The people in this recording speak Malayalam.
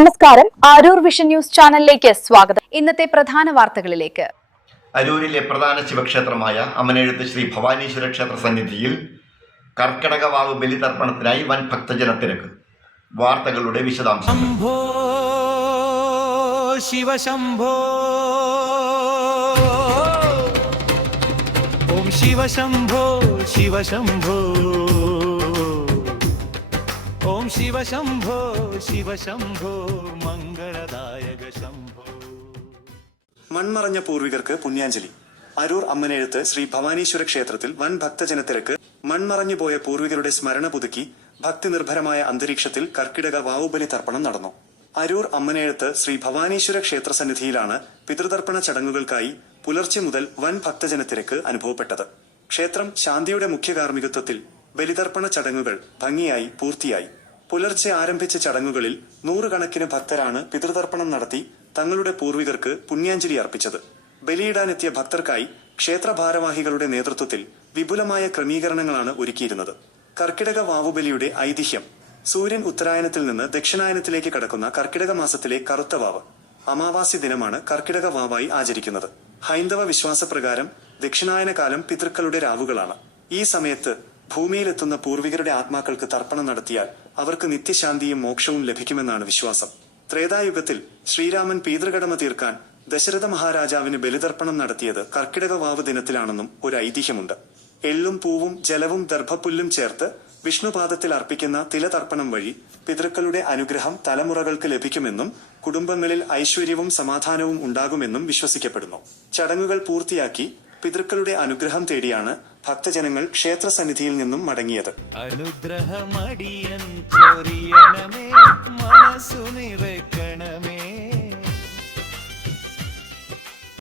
നമസ്കാരം, ആരൂർ വിഷൻ ന്യൂസ് ചാനലിലേക്ക് സ്വാഗതം. ഇന്നത്തെ പ്രധാന വാർത്തകളിലേക്ക്. അരൂരിലെ പ്രധാന ശിവക്ഷേത്രമായ അമനെഴുത്ത് ശ്രീ ഭവാനീശ്വര ക്ഷേത്ര സന്നിധിയിൽ കർക്കിടകവാവ് ബലിതർപ്പണത്തിനായി വൻ ഭക്തജനത്തിരക്ക്. വാർത്തകളുടെ വിശദാംശം. ശംഭോ ശിവശംഭോ ഓം ശിവശംഭോ ശിവശംഭോ ഓം ശിവശംഭോ ശിവശംഭോ മംഗളദായക ശംഭോ. മൺമറഞ്ഞ പൂർവികർക്ക് പുണ്യാഞ്ജലി. അരൂർ അമ്മനെഴുത്ത് ശ്രീ ഭവാനീശ്വര ക്ഷേത്രത്തിൽ വൻ ഭക്തജനത്തിരക്ക്. മൺമറഞ്ഞുപോയ പൂർവികരുടെ സ്മരണ പുതുക്കി ഭക്തിനിർഭരമായ അന്തരീക്ഷത്തിൽ കർക്കിടക വാവുബലി തർപ്പണം നടന്നു. അരൂർ അമ്മനെഴുത്ത് ശ്രീ ഭവാനീശ്വര ക്ഷേത്ര സന്നിധിയിലാണ് പിതൃതർപ്പണ ചടങ്ങുകൾക്കായി പുലർച്ചെ മുതൽ വൻ ഭക്തജനത്തിരക്ക് അനുഭവപ്പെട്ടത്. ക്ഷേത്രം ശാന്തിയുടെ മുഖ്യ കാർമ്മികത്വത്തിൽ ബലിതർപ്പണ ചടങ്ങുകൾ ഭംഗിയായി പൂർത്തിയായി. പുലർച്ചെ ആരംഭിച്ച ചടങ്ങുകളിൽ നൂറുകണക്കിന് ഭക്തരാണ് പിതൃതർപ്പണം നടത്തി തങ്ങളുടെ പൂർവികർക്ക് പുണ്യാഞ്ജലി അർപ്പിച്ചത്. ബലിയിടാനെത്തിയ ഭക്തർക്കായി ക്ഷേത്ര ഭാരവാഹികളുടെ നേതൃത്വത്തിൽ വിപുലമായ ക്രമീകരണങ്ങളാണ് ഒരുക്കിയിരുന്നത്. കർക്കിടക വാവുബലിയുടെ ഐതിഹ്യം. സൂര്യൻ ഉത്തരായനത്തിൽ നിന്ന് ദക്ഷിണായനത്തിലേക്ക് കടക്കുന്ന കർക്കിടക മാസത്തിലെ കറുത്ത വാവ് അമാവാസി ദിനമാണ് കർക്കിടക വാവായി ആചരിക്കുന്നത്. ഹൈന്ദവ വിശ്വാസപ്രകാരം ദക്ഷിണായന കാലം പിതൃക്കളുടെ രാവുകളാണ്. ഈ സമയത്ത് ഭൂമിയിലെത്തുന്ന പൂർവികരുടെ ആത്മാക്കൾക്ക് തർപ്പണം നടത്തിയാൽ അവർക്ക് നിത്യശാന്തിയും മോക്ഷവും ലഭിക്കുമെന്നാണ് വിശ്വാസം. ത്രേതായുഗത്തിൽ ശ്രീരാമൻ പിതൃകടമ തീർക്കാൻ ദശരഥ മഹാരാജാവിന് ബലിതർപ്പണം നടത്തിയത് കർക്കിടക വാവ് ദിനത്തിലാണെന്നും ഒരു ഐതിഹ്യമുണ്ട്. എള്ളും പൂവും ജലവും ദർഭപ്പുല്ലും ചേർത്ത് വിഷ്ണുപാദത്തിൽ അർപ്പിക്കുന്ന തിലതർപ്പണം വഴി പിതൃക്കളുടെ അനുഗ്രഹം തലമുറകൾക്ക് ലഭിക്കുമെന്നും കുടുംബങ്ങളിൽ ഐശ്വര്യവും സമാധാനവും ഉണ്ടാകുമെന്നും വിശ്വസിക്കപ്പെടുന്നു. ചടങ്ങുകൾ പൂർത്തിയാക്കി പിതൃക്കളുടെ അനുഗ്രഹം തേടിയാണ് ഭക്തജനങ്ങൾ ക്ഷേത്രസന്നിധിയിൽ നിന്നും മടങ്ങിയത്. അനുഗ്രഹമടിയൻ ചൊരിയണമേ മനസ്സു നിറയ്ക്കണമേ